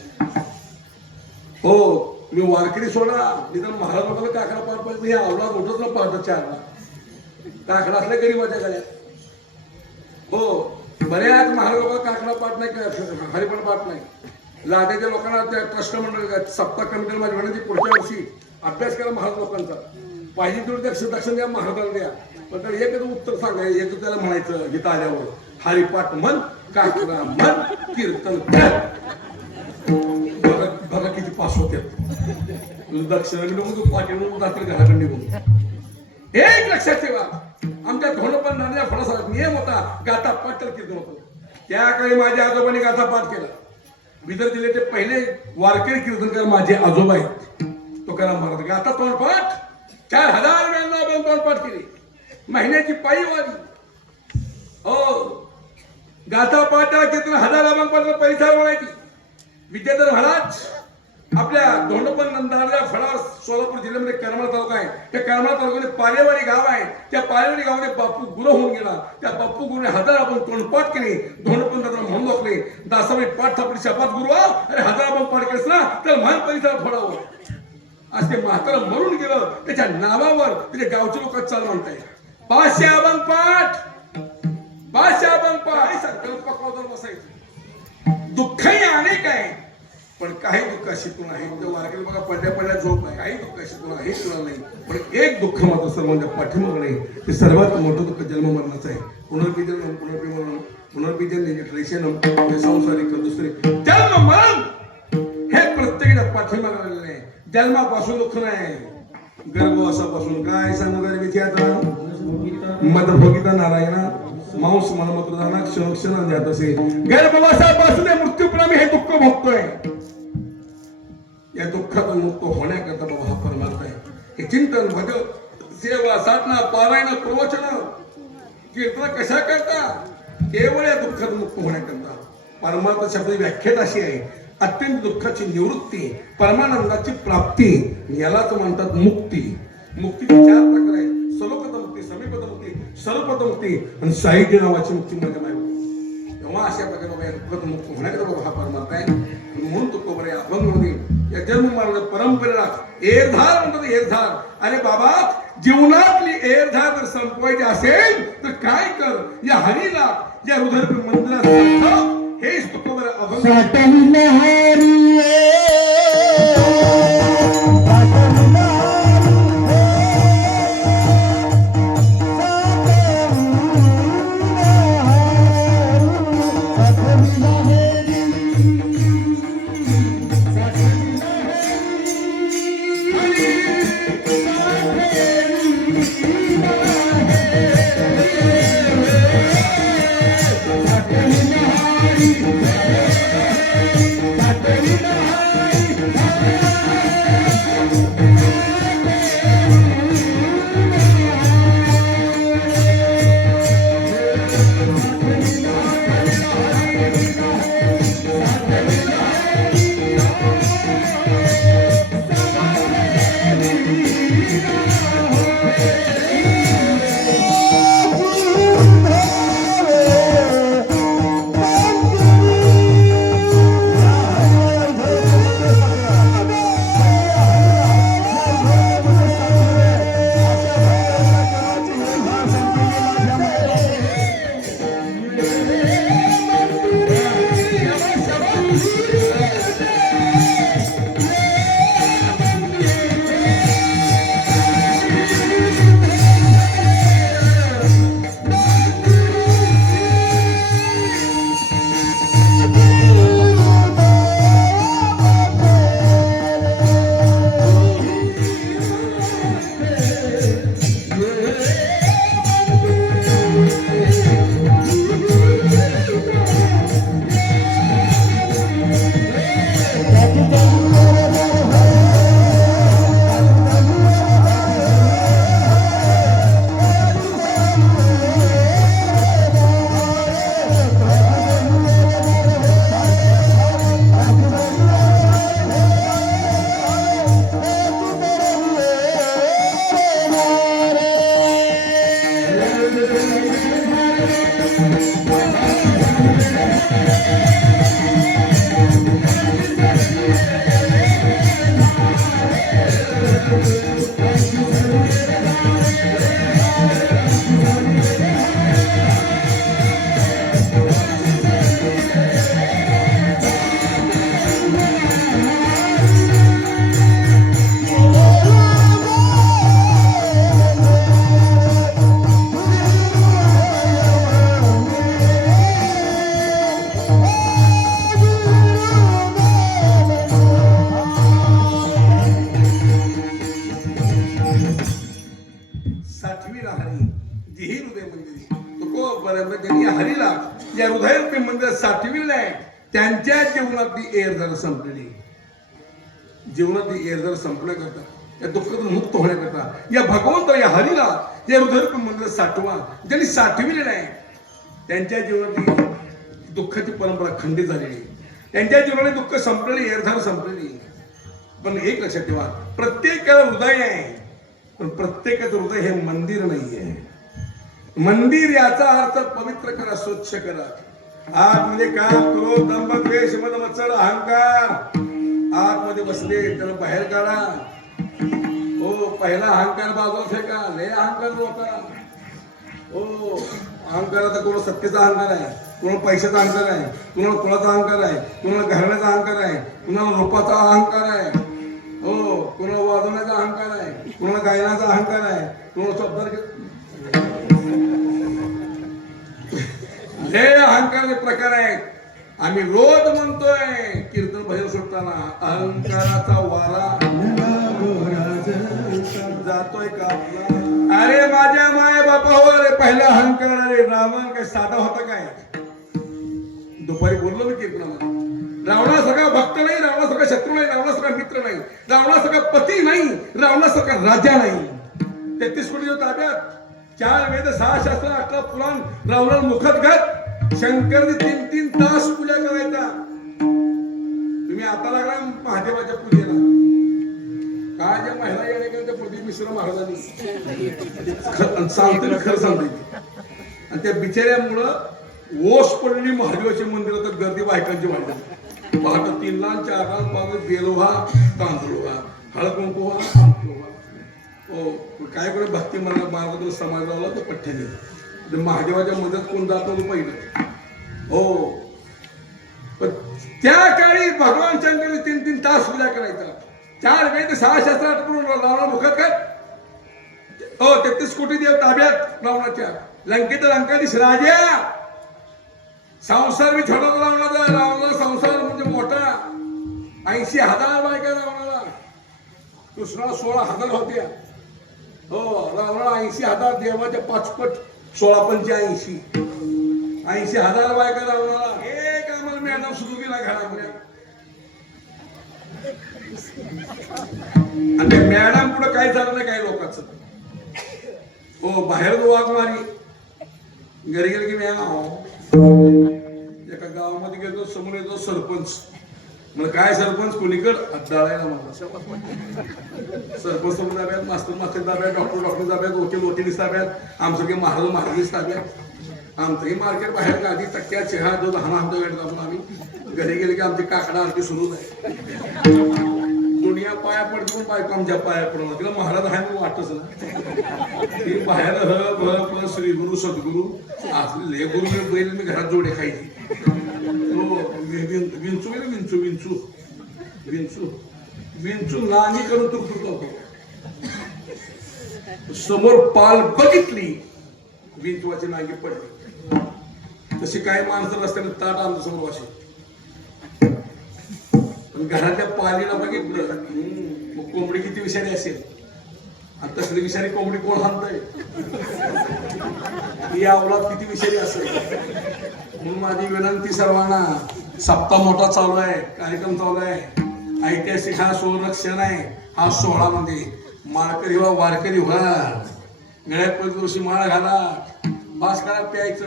हो मी वारकरी सोडा निदान महाराज लोकांना काकडा पाठ पाहिजे. हे आवडा मोठंच ना पाहतो 4ला काकडा असल्या गरीबाच्या गळ्यात. हो बऱ्याच महाराज लोकांना काकडा पाठ नाही, हरिपाठ पाठ नाही. लाटेच्या लोकांना त्या ट्रस्ट मंडळ सप्ताह कमिटीला माझी म्हणायची पुढच्या वर्षी अभ्यास करा महाराज लोकांचा. पाहिजे तेवढं दक्षिण द्या महाराजाला द्या. पण त्याला एकच उत्तर सांगायचं, एकच त्याला म्हणायचं गीता आल्यावर हरिपाठ म्हण, काकडा म्हण, कीर्तन कर. बघा किती पास होते. दक्षिण पाठी जातील घराकडे निघून. एक लक्षात ठेवा आमच्या धोंडोपण नांद्या फळासारखा नियम होता गाथा पाठ तर कीर्तन होतो. त्या काळी माझ्या आजोबांनी गाथा पाठ केला. विदर्भ जिल्ह्याचे पहिले वारकरी कीर्तनकार माझे आजोबा आहेत. तुकाराम महाराज गाथा तोंडपाठ 4000 वेळा तोंडपाठ केली. महिन्याची पायी वाली. हो गाथा पाठ कीर्तन 1000 अभंग पैसा वळायची. विद्याधर महाराज आपल्या धोंडोपण नंदाऱ्या फळा सोलापूर जिल्ह्यामध्ये करमाळा तालुका आहे. त्या करमाळा तालुक्यामध्ये पालेवाडी गाव आहे. त्या पालेवाडी गावामध्ये बापू गुरु होऊन गेला. त्या बापू गुरुने 1000 आपण तोंडपाठ केली. धोंडोपण नंतर म्हणून दाखले दासावी पाठ थापडी शपथ गुरु अरे 1000 आपण पाठ केस ना तर महान परिसर फोडावं. आज ते म्हातारा मरून गेलं. त्याच्या नावावर त्याच्या गावचे लोक चाल म्हणताय 500 अभंग पाठ, 500 अभंग पाठ. संकल्प बसायचं. दुःखही अनेक आहे पण काही दुःख शिकून आहे. वारकरी बघा पडल्या झोप आहे. काही दुःख शिकून आहे तुला नाही. पण एक दुःख मात्र सर्वांच्या पाठीमागं नाही. ते सर्वात मोठं दुःख जन्म मरणाचं आहे. पुनर्विजन पुनर्विजन संसारिक दुसरे जन्म मरण हे प्रत्येकाच्या पाठीमागं आलेलं आहे. जन्मापासून दुःख नाही. गर्भवासापासून काय सांगू गर्भीची आता मदभोगिता नारायणा मांस मलमूत्र जाणार क्षण जात असे. गर्भवासापासून मृत्यूपर्यंत हे दुःख भोगतोय. या दुःखातून मुक्त होण्याकरता बाबा हा परमार्थ आहे. हे चिंतन भजन सेवा साधना पारायण प्रवचन कीर्तन कशा करता केवळ या दुःखातून मुक्त होण्याकरता. परमार्थ शब्दाची व्याख्या अशी आहे अत्यंत दुःखाची निवृत्ती, परमानंदाची प्राप्ती. यालाच म्हणतात मुक्ती. मुक्तीचे 4 प्रकार आहेत. सलोपद मुक्ती, समीपद मुक्ती, सर्वपद मुक्ती आणि साहित्य नावाची मुक्ती माझ्या माहिती. तेव्हा अशा प्रकारे बाबा या दुःखातून मुक्त होण्याकरता बाबा हा परमार्थ आहे. म्हणून तो बरे अभंगमध्ये या जन्म मार्ग परंपरेला एरधार म्हणतात. एरधार अरे बाबा जीवनातली एरधार जर संपवायची असेल तर काय कर या हरीला या हृदय मंदिरात हेच तो बरे अभंग. Hare साठवी हरी जी हृदय मंदिरी तुको बरोबर त्यांनी हरीला या हृदय मंदिरात साठविलं आहे त्यांच्या जीवनातली एअर जरा संपलेली जीवनातली एअर जरा संपण्याकरता या दुःखातून मुक्त होण्याकरता या भगवंत या हरीला या हृदय मंदिरात साठवा ज्यांनी साठविलेलं आहे त्यांच्या जीवनातली दुःखाची परंपरा खंडित झालेली त्यांच्या जीवनाने दुःख संपलेली एअरधार संपलेली पण एक लक्षात ठेवा प्रत्येकाला हृदय आहे पण प्रत्येकाचं हृदय हे मंदिर नाहीये मंदिर याचा अर्थ पवित्र करा स्वच्छ करा आतमध्ये काम क्रोध दंभ द्वेष मद मत्सर अहंकार आतमध्ये बसले त्याला बाहेर काढा हो पहिला अहंकार बाजूला फेका लय अहंकार होता हो अहंकार तर कोणा सत्तेचा अहंकार आहे कोणा पैशाचा अहंकार आहे कुणाला कुणाचा अहंकार आहे कुणाला घराण्याचा अहंकार आहे कुणाला रूपाचा अहंकार आहे हो कुणाला वाजवण्याचा अहंकार आहे कुणाला गायनाचा अहंकार आहे कुणाला शब्द हे अहंकाराचे प्रकार आहेत आम्ही रोज म्हणतोय कीर्तन भजन सुटताना अहंकाराचा वारा जातोय का अरे माझ्या माय बापा हो रे पहिला अहंकार अरे रावण काय साधा होता काय दुपारी बोललो मी कीर्तनामध्ये रावणासारखा भक्त नाही रावणासारखा शत्रू नाही रावणासारखा मित्र नाही रावणासारखा पती नाही रावणासारखा राजा नाही 33 कोटी ताब्यात 4 वेद 6 शास्त्र 18 पुराण रावणाला मुखात घात शंकरने 3 तास पूजा करायचा तुम्ही आता लागला महादेवाच्या पूजेला काय ज्या महिला येण्याच्या प्रदीप मिश्र महाराजांनी सांगते खरं सांगते आणि त्या बिचाऱ्यामुळं ओस पडलेली महादेवाच्या मंदिरात गर्दी बायकांची वाढली पहाटे 3 ला 4 ला पाव बेलोहा तांदूळहा हळद कुंकू हो काय करे भक्ती मला मार्ग समाज लावला तर पठ्ठ्याने महादेवाच्या मंदिरात कोण जात नव्हतं पहिलं हो पण त्या काळी भगवान शंकरने 3 तास पूजा करायचा 4 वेद 6 शास्त्र आठवून रावणा मुखात काय हो 33 कोटी देव ताब्यात रावणाच्या लंकेत लंकाधीश राजा संसार मी छोटा रावणाचा रावणाचा संसार म्हणजे मोठा 80,000 बायका रावणाला कृष्णाला 16,000 होत्या हो रावणाला 80,000 देवाच्या 5 पट 16 पंचे 80,000 बायका रावणाला एक आम्हाला मॅडम सुरू केला घरामध्ये आणि त्या मॅडम पुढे काय झालं नाही काही लोकांचं हो बाहेर वाघ मारी घरी गेलं की मॅडम एका गावामध्ये गेलो समोर येतो सरपंच मला काय सरपंच कोणीकड डाळायला मला सरपंच समोर ताब्यात मास्तर ताब्यात डॉक्टर ताब्यात वकील ताब्यात आमचं काही महाराज ताब्यात आमचंही मार्केट बाहेर गादी टक्क्या चहा दूध आमचं वेळ जाऊन आम्ही घरी गेले की आमची काकडा आरती सुरू आहे दुनिया पाया पडते पण बायको आमच्या पाया पडणार तिला महाराज आहे म्हणून वाटच ना ती बाहेर श्री गुरु सद्गुरु असले गुरु बैल मी घरात जोडे खायची विंचू विंचू विंचू विंचू विंचू नानी करून तुरतो समोर पाल बघितली विंचवाची नांगी पडली तशी काही माणसं रस्त्याने ताट आमच्या समोर असे घरातल्या पालीला बघितलं मग कोंबडी किती विषारी असेल आणि तसली विषारी कोंबडी कोण हाणतंय ही अवलाद किती विषारी असेल म्हणून माझी विनंती सर्वांना सप्ताह मोठा चालू आहे कार्यक्रम चालू आहे ऐतिहासिक हा सुवर्णक्षण आहे हा सोहळामध्ये माळकरी व्हा वारकरी व्हा गळ्यात पहिल्या दिवशी माळ घाला बास करा प्यायचं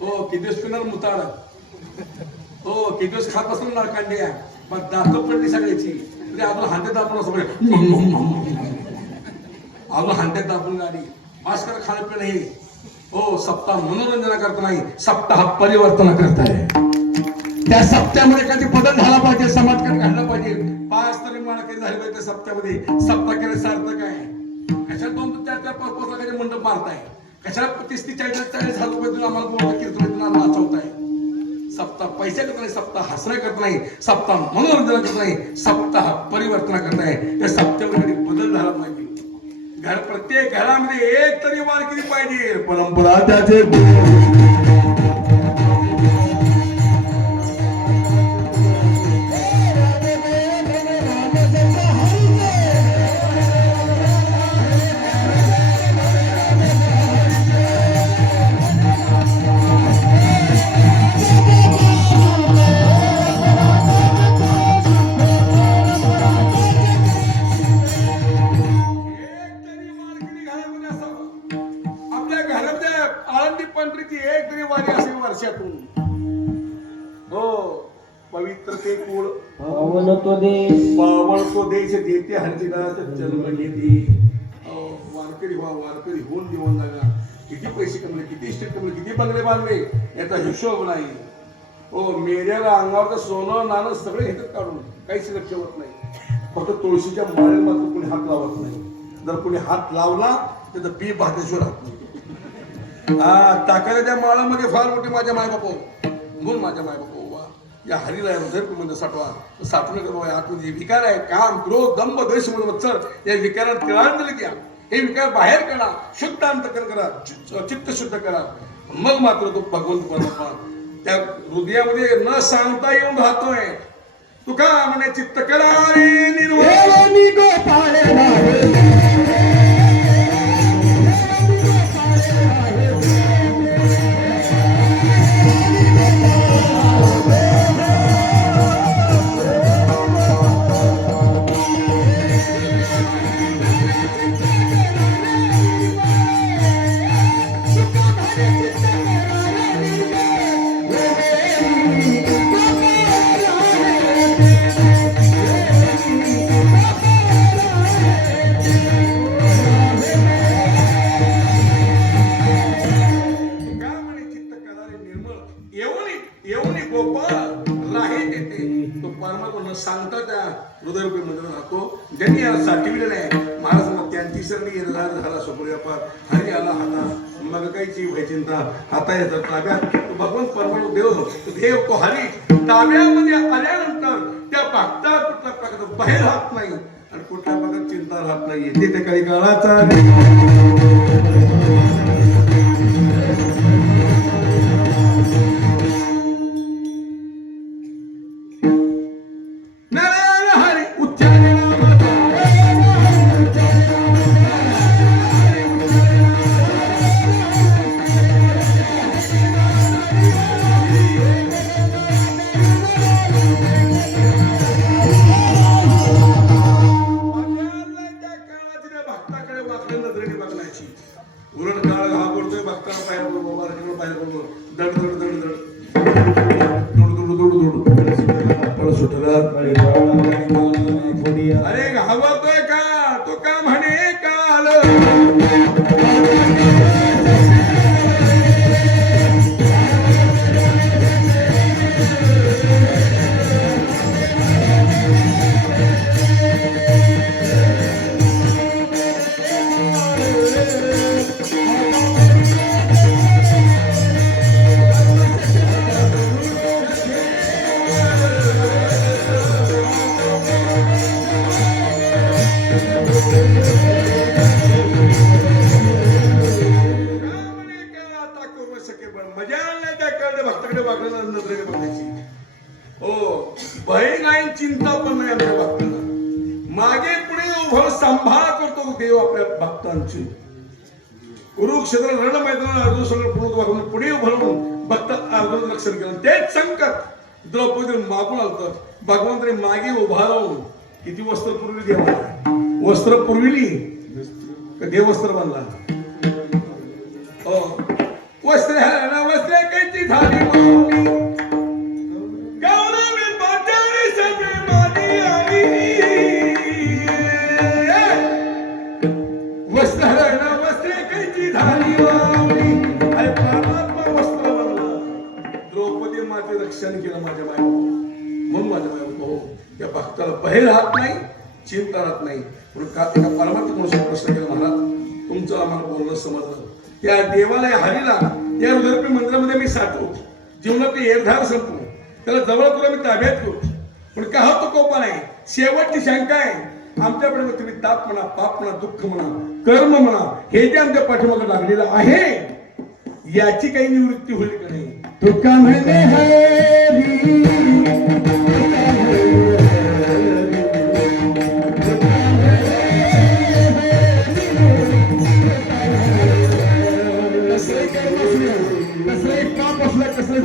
हो किती दिवस पिणार मुताड हो किती दिवस खात असेल ना कांड्या मग दात पडली सगळ्याची म्हणजे अजून हांड्यात दाबून असं अजून हांड्यात दाबून गाडी बास करा खाणं पिणं हे हो सप्ताह मनोरंजना करता नाही सप्ताह परिवर्तन करताय त्या सप्त्यामध्ये काही बदल झाला पाहिजे समाजकारण घडला पाहिजे 5 तरी माळकरी झाली पाहिजे त्या सप्त्यामध्ये. सप्ताह केलं सार्थक आहे. कशाला 2-4 5 लाखाचे मंडप मारताय? कशाला 30-40 रुपये तुम्ही आम्हाला बोलता कीर्तन नाचवताय? सप्ताह पैसे करत नाही, सप्ताह हसण्या करत नाही, सप्ताह मनोरंजन करत नाही, सप्ताह परिवर्तन करत नाही. त्या सप्त्यामध्ये बदल झाला पाहिजे. प्रत्येक घरामध्ये एक तरी वारकरी पाहिजे. परंपरा त्याचे एक तरी वारी असेल वर्षातून. हो, पवित्र ते कुळ पावन तो देश पावळ तो देश देते हरिदास जन्म घेते. वारकरी व्हा, वारकरी होऊन देऊन लागा. किती पैसे कमले, किती इस्टेट कमले, किती बंगले बांधले याचा हिशोब नाही. हो, मेऱ्याला अंगावरचं सोनं नाणं सगळे घेतात काढून, काहीच शिल्लक ठेवत नाही. फक्त तुळशीच्या माळेला मात्र कोणी हात लावत नाही. जर कोणी हात लावला तर बी भातेश्वर राहत नाही. टाकायला त्या माळामध्ये फार मोठी माझ्या मायबापो म्हणून माझ्या मायबापो वा या हरीला हृदय साठवा. साठवण करू. आतमध्ये विकार आहे, काम क्रोध दंभ द्वेष मत्सर, या विकाराला तिळांजली द्या. हे विकार बाहेर काढा, शुद्ध अंतकरण करा, चित्त शुद्ध करा. मग मात्र तो भगवंत परमात्मा त्या हृदयामध्ये न सांगता येऊन राहतोय. तुका म्हणे चित्त करा रे निर्मळ गोपाळ सांगता त्या हृदयरूपी मंदिरात राहतो. ज्यांनी याला साठविलेलं आहे महाराजांना त्यांची सरणी झाला सोपरी व्यापार हरी आला हाता मग काहीची भय चिंता हाता येतात ताब्यात भगवंत परमाणू देव तो हरी ताब्यामध्ये आल्यानंतर त्या भक्ताला कुठल्या प्रकारचा बाहेर राहत नाही आणि कुठल्या प्रकारची चिंता राहत नाही. येते त्या काही काळाचा अरे घाबरतोय का तो का म्हणे काल चिंता पण नाही आपल्या भक्तांना. मागे पुढे उभं सांभाळ करतो देव आपल्या भक्तांची. कुरुक्षेत्र रण मैदान अर्जुन सगळं पूर्ण पुढे उभं राहून भक्त अर्जुन रक्षण केलं. तेच संकट द्रौपदी मागून आलतं. भगवंताने मागे उभा राहून किती वस्त्र पुरविली देवाला. वस्त्र पुरविली का देव वस्त्र बांधला. वस्त्र वस्त्र कायची झाली माऊली रक्षण केलं माझ्या मायबाप. म्हणून माझ्या मायबाप त्या भक्ताला बाहेर राहत नाही चिंता राहत नाही. पण का एका पारमार्थिक मनुष्य प्रश्न केला, महाराज तुमचं आम्हाला बोलणं समजलं. त्या देवालय हरीला त्या रुद्रपी मंदिरामध्ये मी साठवू, जीवनातले एरधार संपू, त्याला जवळ करून मी ताब्यात घेऊ. पण का होतो कोपा नाही. शेवटची शंका आहे आमच्याकडे, तुम्ही ताप म्हणा, पाप म्हणा, दुःख म्हणा, कर्म म्हणा, हे जे आमच्या पाठीमागे लागलेलं आहे याची काही निवृत्ती होईल का नाही. तुका म्हणे हरी कसलं पाप असलं कसलं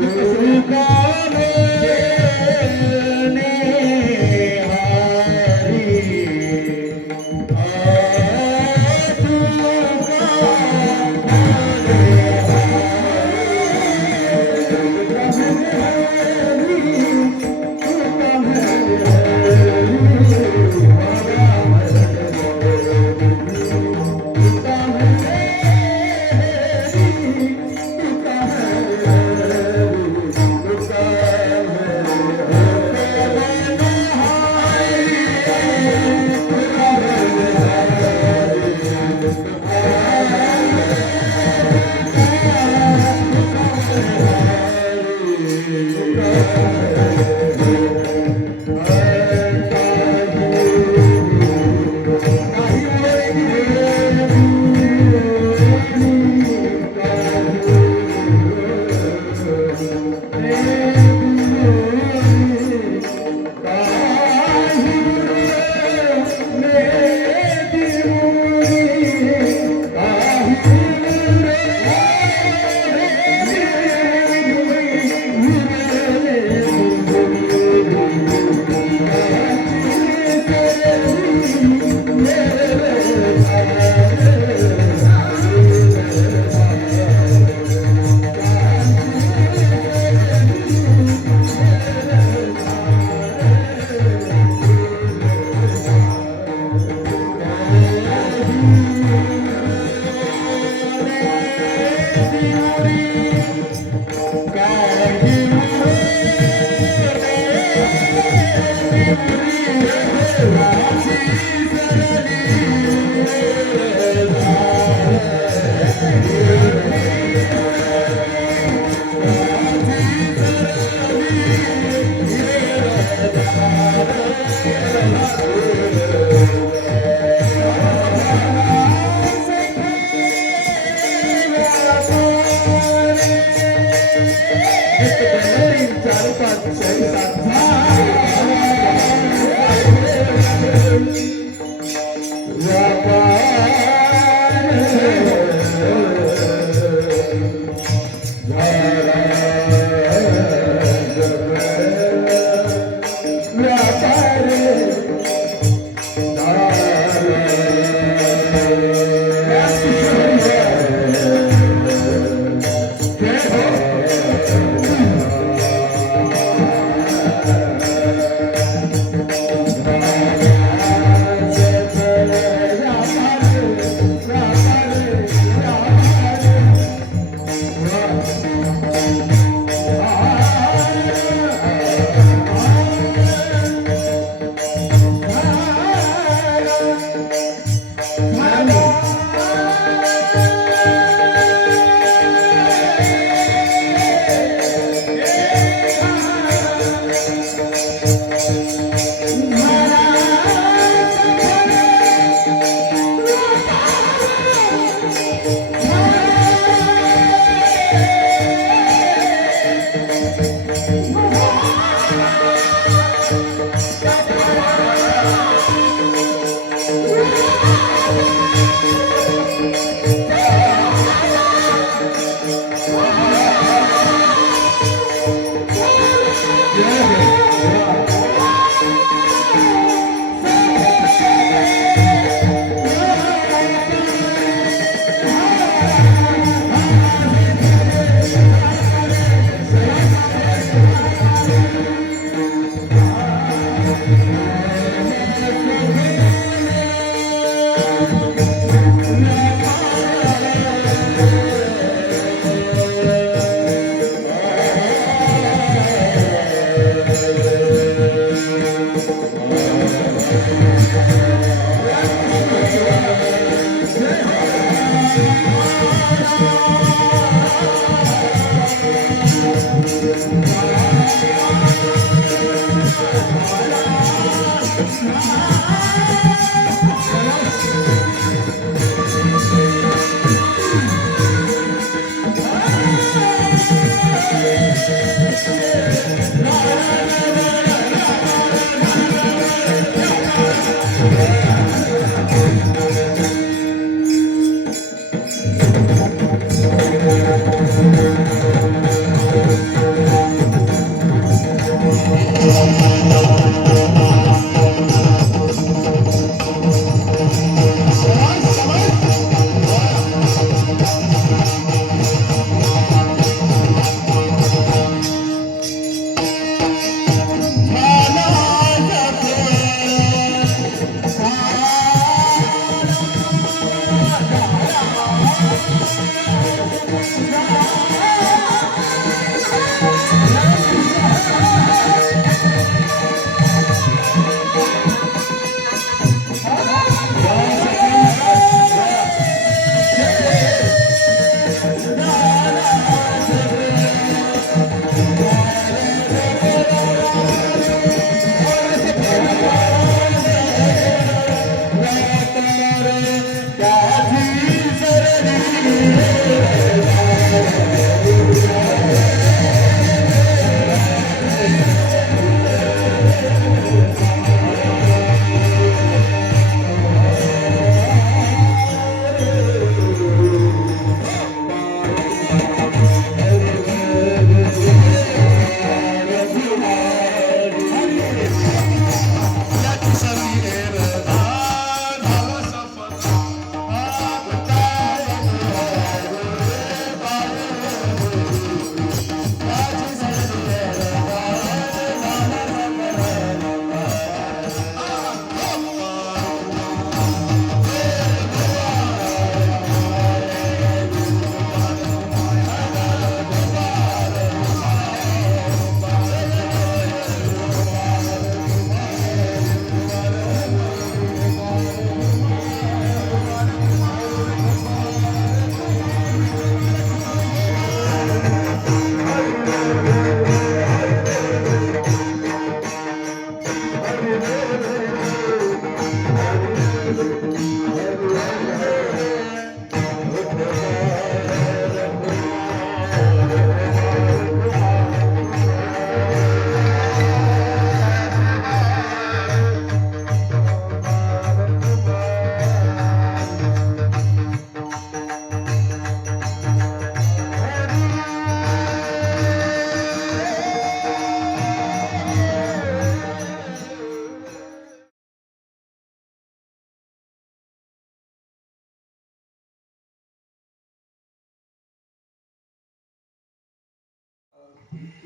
Thank you.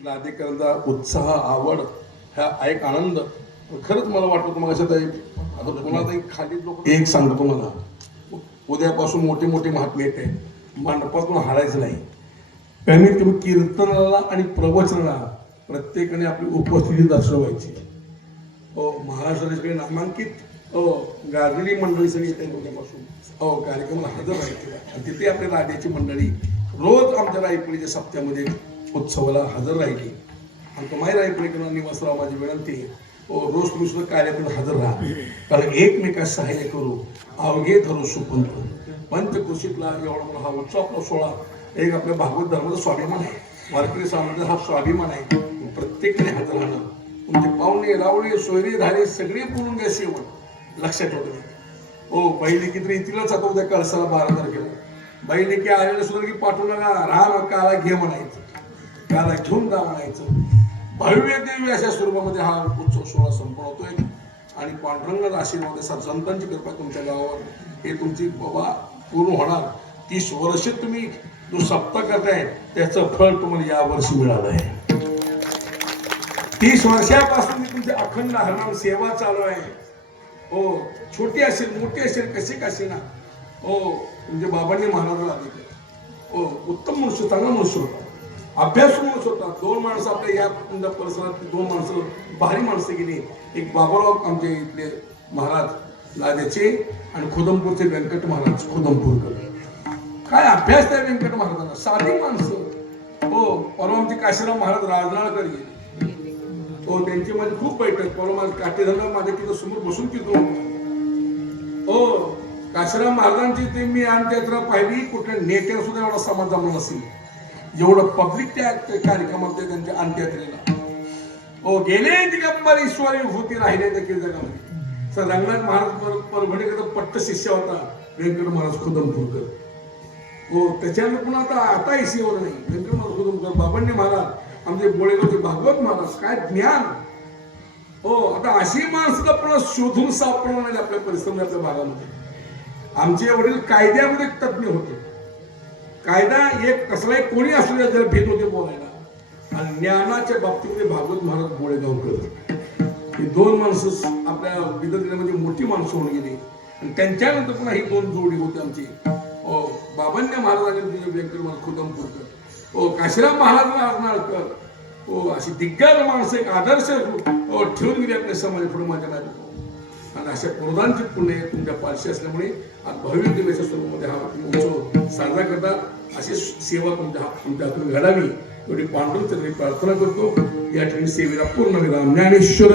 राधेकरांचा उत्साह आवड हा एक आनंद खरंच मला वाटतं तुम्हाला आता पुन्हा खाली लोक एक सांगतो तुम्हाला उद्यापासून मोठे मोठे महात्मे येत आहेत मंडपातून हारायचं नाही कमीत कमी कीर्तनाला आणि प्रवचनाला प्रत्येकाने आपली उपस्थिती दर्शवायची हो महाराष्ट्राकडे नामांकित गाजलेली मंडळी सगळी येते उद्यापासून कार्यक्रमाला हजर राहायचे आणि तिथे आपल्या राजाची मंडळी रोज आमच्या रायपुरीच्या सप्त्यामध्ये उत्सवाला हजर राहिली आणि तुम्हाला रायपुरीकर निवासराव माझी विनंती रोज तुम्ही सुद्धा कार्यक्रम हजर राहा कारण एकमेकास सहाय्य करू अवघे धरू सुपंत पंचकृषीतला एवढा मोठा हा उत्सव आपला सोहळा एक आपल्या भागवत धर्माचा स्वाभिमान आहे वारकरी समाजाचा हा स्वाभिमान आहे प्रत्येकाने हजर राहणं तुमचे पाहुणे रावळे सोयरे धारे सगळे बोलून घ्या सेवन लक्षात ठेवतो बैलेकी तर येतीलच आता उद्या कळसाला 12 तारखेला बैलेकी आलेलं सुद्धा की पाठवू नका राम काला घे म्हणायचं काला घेऊन जा म्हणायचं भव्य देवी अशा स्वरूपामध्ये हा उत्सव सोहळा संपन्न होतोय आणि पांडुरंगाचा आशीर्वाद संतांची कृपा तुमच्या गावावर हे तुमची बाबा पूर्ण होणार 30 वर्ष तुम्ही जो सप्ताह करताय त्याचं फळ तुम्हाला या वर्षी मिळालं आहे 30 वर्षापासून मी तुमची अखंड हरनाम सेवा चालू आहे छोटी असेल मोठी असेल कशी कशी ना तुमच्या बाबांनी महाराज आले उत्तम मनुष्य चांगला मनुष्य होता अभ्यास मनुष्य होता 2 माणसं आपल्या या तुमच्या परिसरात 2 माणसं भारी माणसं गेली एक बाबाराव आमचे इथले महाराज लाद्याचे आणि खुदमपूरचे व्यंकट महाराज खुदमपूरकर काय अभ्यास त्या व्यंकट महाराजांना साधी माणसं परवा आमचे काशीराम महाराज राजनाळकर गेले त्यांची माझी खूप बैठक परवा माझ्या काटेधरला माझ्या तिथं समोर बसून कीर्तन काशीराम महाराजांची ते मी अंत्ययात्रा पाहिली कुठल्या नेत्याला सुद्धा एवढा समाज जमला नसेल एवढं पब्लिक त्या कार्यक्रमात त्यांच्या अंत्ययात्रेला गेले दिगंबर ईश्वरी होती राहिले देखील जगामध्ये सर रंगनाथ महाराज परभणीकडे पट्ट शिष्य होता व्यंकट महाराज खुदमपूरकर त्याच्यानंतर पण आता ऐसीवर नाही व्यंकट महाराज खुदमपूरकर बाबांनी महाराज आमचे बोळेगावचे भागवत महाराज काय ज्ञान आता अशी माणसं आपण शोधून सापडणार नाही आपल्या परिसरात आपल्या भागामध्ये आमचे वडील कायद्यामध्ये तज्ञ होते कायदा एक कसलाही कोणी असू द्या जर भेद होते बोलायला आणि ज्ञानाच्या बाबतीमध्ये भागवत महाराज बोळेगावकर ही 2 माणसं आपल्या विदर्भामध्ये मोठी माणसं होऊन गेली आणि त्यांच्यानंतर पुन्हा ही 2 जोडी होती आमची बाबांनी महाराजांनी व्यंकट महाराज खुदमपूरकर काशीराम महाराज राजनाळकर अशी दिग्गज माणसं एक आदर्श ठेवून गेली आपल्या समाज पुढे माझ्या बाजू आणि अशा पुरोधांची पुण्य तुमच्या पारशी असल्यामुळे आज भव्य दिवसाच्या स्वरूपामध्ये हा उत्सव साजरा करतात अशी सेवा तुमच्या हातून घडावी एवढी पांडुरंगाची प्रार्थना करतो या ठिकाणी सेवेला पूर्ण विराम ज्ञानेश्वर